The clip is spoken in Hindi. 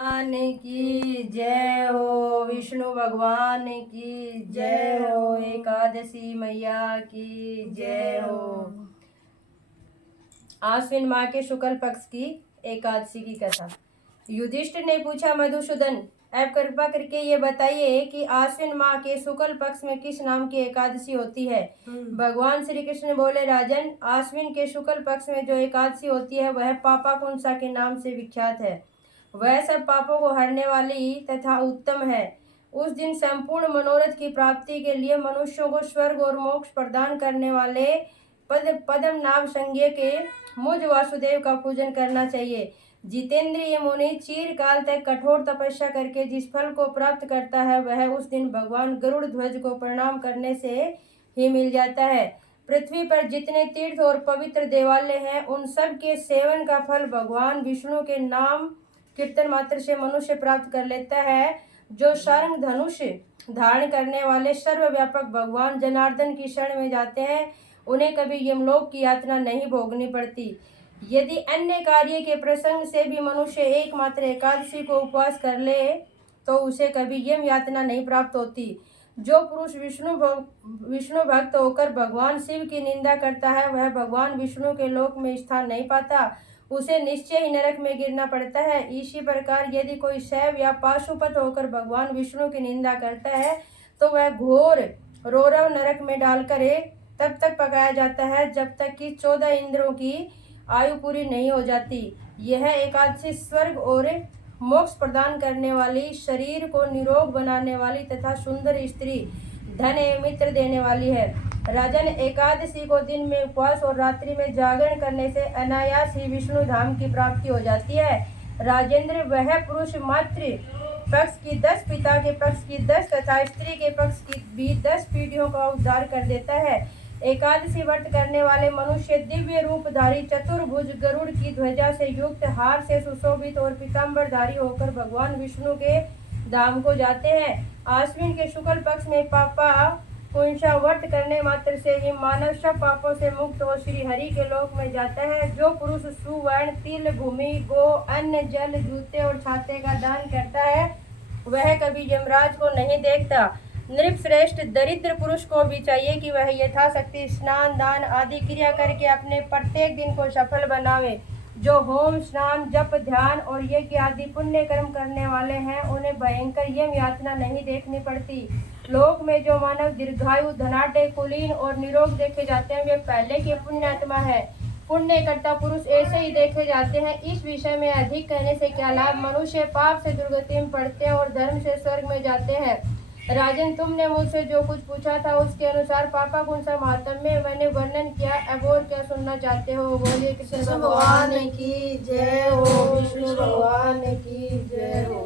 भगवान की जय हो, विष्णु भगवान की जय हो, एकादशी मैया की जय हो। आश्विन माह के शुक्ल पक्ष की एकादशी की कथा। युधिष्ठिर ने पूछा, मधुसूदन, अब कृपा करके ये बताइए कि आश्विन माह के शुक्ल पक्ष में किस नाम की एकादशी होती है। भगवान श्री कृष्ण बोले, राजन, आश्विन के शुक्ल पक्ष में जो एकादशी होती है वह पापाकुंसा के नाम से विख्यात है। वह सब पापों को हरने वाली तथा उत्तम है। उस दिन संपूर्ण मनोरथ की प्राप्ति के लिए मनुष्यों को स्वर्ग और मोक्ष प्रदान करने वाले पद्म नाभ संज्ञ के मुझ वासुदेव का पूजन करना चाहिए। जितेंद्रिय मुनि चिरकाल तक कठोर तपस्या करके जिस फल को प्राप्त करता है वह उस दिन भगवान गरुड़ ध्वज को प्रणाम करने से ही मिल जाता है। पृथ्वी पर जितने तीर्थ और पवित्र देवालय हैं उन सब के सेवन का फल भगवान विष्णु के नाम कीर्तन मात्र से मनुष्य प्राप्त कर लेता है। जो शार्ंग धनुष धारण करने वाले सर्वव्यापक भगवान जनार्दन की शरण में जाते हैं उन्हें कभी यमलोक की यातना नहीं भोगनी पड़ती। यदि अन्य कार्य के प्रसंग से भी मनुष्य एकमात्र एकादशी को उपवास कर ले तो उसे कभी यम यातना नहीं प्राप्त होती। जो पुरुष विष्णु भक्त होकर भगवान शिव की निंदा करता है वह भगवान विष्णु के लोक में स्थान नहीं पाता, उसे निश्चय ही नरक में गिरना पड़ता है। इसी प्रकार यदि कोई शैव या पाशुपत होकर भगवान विष्णु की निंदा करता है तो वह घोर रौरव नरक में डालकर तब तक पकाया जाता है जब तक कि 14 इंद्रों की आयु पूरी नहीं हो जाती। यह एकादशी स्वर्ग और मोक्ष प्रदान करने वाली, शरीर को निरोग बनाने वाली तथा सुंदर स्त्री, धन एवं मित्र देने वाली है। राजन, एकादशी को दिन में उपवास और रात्रि में जागरण करने से अनायास ही विष्णु धाम की प्राप्ति हो जाती है। राजेंद्र, वह पुरुष मातृ पक्ष की 10, पिता के पक्ष की 10 तथा स्त्री के पक्ष की भी 10 पीढ़ियों का उद्धार कर देता है। एकादशी व्रत करने वाले मनुष्य दिव्य रूपधारी चतुर्भुज गरुड़ की ध्वजा से युक्त, हार से सुशोभित और पीताम्बरधारी होकर भगवान विष्णु के धाम को जाते हैं। आश्विन के शुक्ल पक्ष में पापा कुंसा व्रत करने मात्र से ही मानव सब पापों से मुक्त हो श्री हरि के लोक में जाता है। जो पुरुष सुवर्ण, तिल, भूमि, गो, अन्न, जल, जूते और छाते का दान करता है वह कभी यमराज को नहीं देखता। नृपश्रेष्ठ दरिद्र पुरुष को भी चाहिए कि वह यथाशक्ति स्नान, दान आदि क्रिया करके अपने प्रत्येक दिन को सफल बनावे। जो होम, स्नान, जप, ध्यान और यज्ञ आदि पुण्य कर्म करने वाले हैं उन्हें भयंकर यम यातना नहीं देखनी पड़ती। लोक में जो मानव दीर्घायु, धनाढ्य, कुलीन और निरोग देखे जाते हैं वे पहले के पुण्यात्मा है। पुण्य करता पुरुष ऐसे ही देखे जाते हैं। इस विषय में अधिक कहने से क्या लाभ। मनुष्य पाप से दुर्गति में पड़ते हैं और धर्म से स्वर्ग में जाते हैं। राजन, तुमने मुझसे जो कुछ पूछा था उसके अनुसार पापाकुंसा महात्म्य में मैंने वर्णन किया। अब और क्या सुनना चाहते हो? बोलिए कृष्ण भगवान की जय हो, विष्णु भगवान की जय हो।